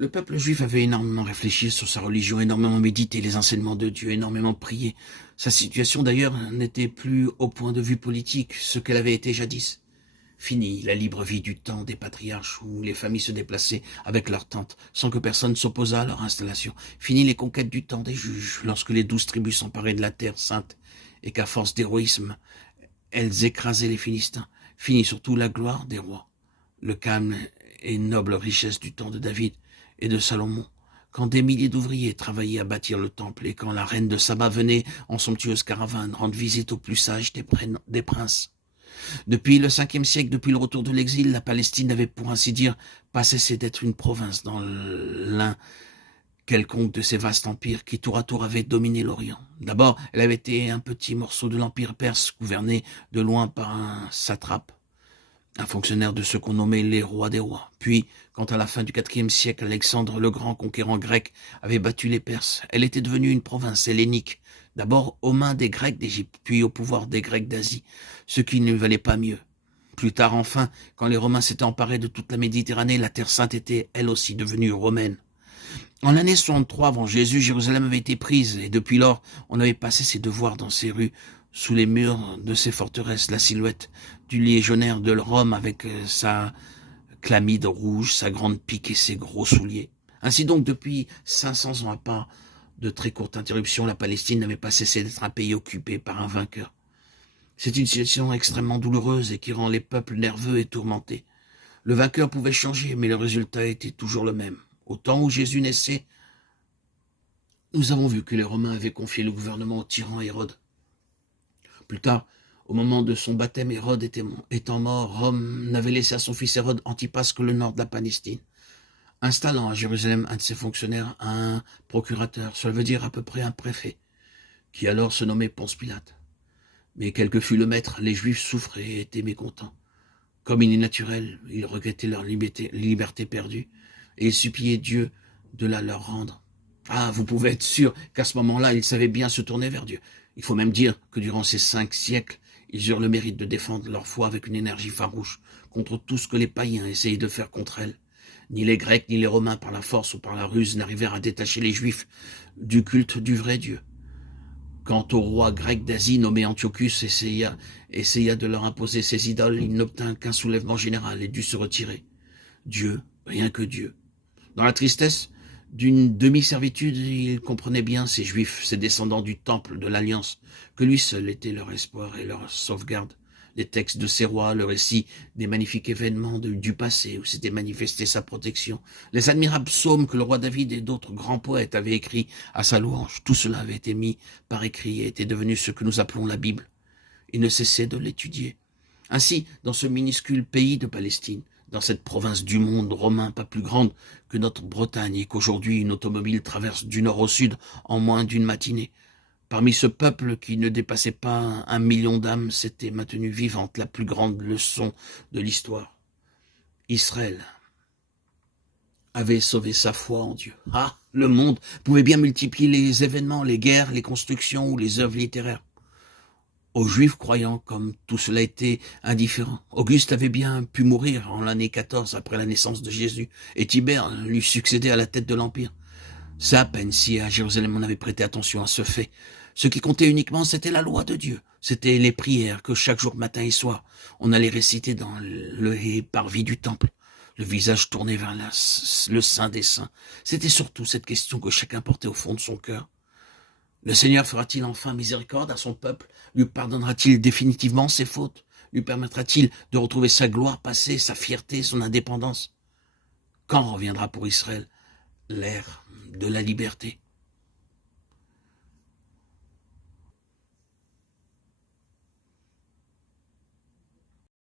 Le peuple juif avait énormément réfléchi sur sa religion, énormément médité les enseignements de Dieu, énormément prié. Sa situation d'ailleurs n'était plus au point de vue politique ce qu'elle avait été jadis. Fini la libre vie du temps des patriarches où les familles se déplaçaient avec leurs tentes sans que personne s'opposât à leur installation. Fini les conquêtes du temps des juges lorsque les 12 tribus s'emparaient de la terre sainte et qu'à force d'héroïsme, elles écrasaient les Philistins. Fini surtout la gloire des rois, le calme et noble richesse du temps de David et de Salomon, quand des milliers d'ouvriers travaillaient à bâtir le temple et quand la reine de Saba venait en somptueuse caravane rendre visite aux plus sages des princes. Depuis le 5e siècle, depuis le retour de l'exil, la Palestine n'avait pour ainsi dire pas cessé d'être une province dans l'un quelconque de ces vastes empires qui tour à tour avaient dominé l'Orient. D'abord, elle avait été un petit morceau de l'empire perse gouverné de loin par un satrape, un fonctionnaire de ceux qu'on nommait les rois des rois. Puis, quand à la fin du IVe siècle, Alexandre le Grand, conquérant grec, avait battu les Perses, elle était devenue une province hellénique, d'abord aux mains des Grecs d'Égypte, puis au pouvoir des Grecs d'Asie, ce qui ne valait pas mieux. Plus tard enfin, quand les Romains s'étaient emparés de toute la Méditerranée, la Terre Sainte était elle aussi devenue romaine. En l'année 63 avant Jésus, Jérusalem avait été prise, et depuis lors, on avait passé ses devoirs dans ses rues, sous les murs de ses forteresses, la silhouette du légionnaire de Rome avec sa chlamyde rouge, sa grande pique et ses gros souliers. Ainsi donc, depuis 500 ans à part de très courte interruption, la Palestine n'avait pas cessé d'être un pays occupé par un vainqueur. C'est une situation extrêmement douloureuse et qui rend les peuples nerveux et tourmentés. Le vainqueur pouvait changer, mais le résultat était toujours le même. Au temps où Jésus naissait, nous avons vu que les Romains avaient confié le gouvernement au tyran Hérode. Plus tard, au moment de son baptême, Hérode étant mort, Rome n'avait laissé à son fils Hérode Antipas que le nord de la Palestine, installant à Jérusalem un de ses fonctionnaires, un procurateur, cela veut dire à peu près un préfet, qui alors se nommait Ponce Pilate. Mais quel que fût le maître, les Juifs souffraient et étaient mécontents. Comme il est naturel, ils regrettaient leur liberté perdue, et ils suppliaient Dieu de la leur rendre. Ah, vous pouvez être sûr qu'à ce moment-là, ils savaient bien se tourner vers Dieu. Il faut même dire que durant ces 5 siècles, ils eurent le mérite de défendre leur foi avec une énergie farouche contre tout ce que les païens essayaient de faire contre elle. Ni les Grecs ni les Romains, par la force ou par la ruse, n'arrivèrent à détacher les Juifs du culte du vrai Dieu. Quant au roi grec d'Asie nommé Antiochus essaya de leur imposer ses idoles, il n'obtint qu'un soulèvement général et dut se retirer. Dieu, rien que Dieu. Dans la tristesse d'une demi-servitude, il comprenait bien ces Juifs, ces descendants du temple de l'Alliance, que lui seul était leur espoir et leur sauvegarde. Les textes de ces rois, le récit des magnifiques événements du passé où s'était manifestée sa protection, les admirables psaumes que le roi David et d'autres grands poètes avaient écrits à sa louange, tout cela avait été mis par écrit et était devenu ce que nous appelons la Bible. Il ne cessait de l'étudier. Ainsi, dans ce minuscule pays de Palestine, dans cette province du monde romain pas plus grande que notre Bretagne et qu'aujourd'hui une automobile traverse du nord au sud en moins d'une matinée, parmi ce peuple qui ne dépassait pas 1 million d'âmes, s'était maintenue vivante la plus grande leçon de l'histoire. Israël avait sauvé sa foi en Dieu. Ah, le monde pouvait bien multiplier les événements, les guerres, les constructions ou les œuvres littéraires. Aux Juifs croyants, comme tout cela était indifférent. Auguste avait bien pu mourir en l'année 14 après la naissance de Jésus, et Tibère lui succédait à la tête de l'Empire. C'est à peine si à Jérusalem on avait prêté attention à ce fait. Ce qui comptait uniquement, c'était la loi de Dieu. C'était les prières que chaque jour, matin et soir, on allait réciter dans le parvis du temple, le visage tourné vers le Saint des Saints. C'était surtout cette question que chacun portait au fond de son cœur. Le Seigneur fera-t-il enfin miséricorde à son peuple? Lui pardonnera-t-il définitivement ses fautes? Lui permettra-t-il de retrouver sa gloire passée, sa fierté, son indépendance? Quand reviendra pour Israël l'ère de la liberté?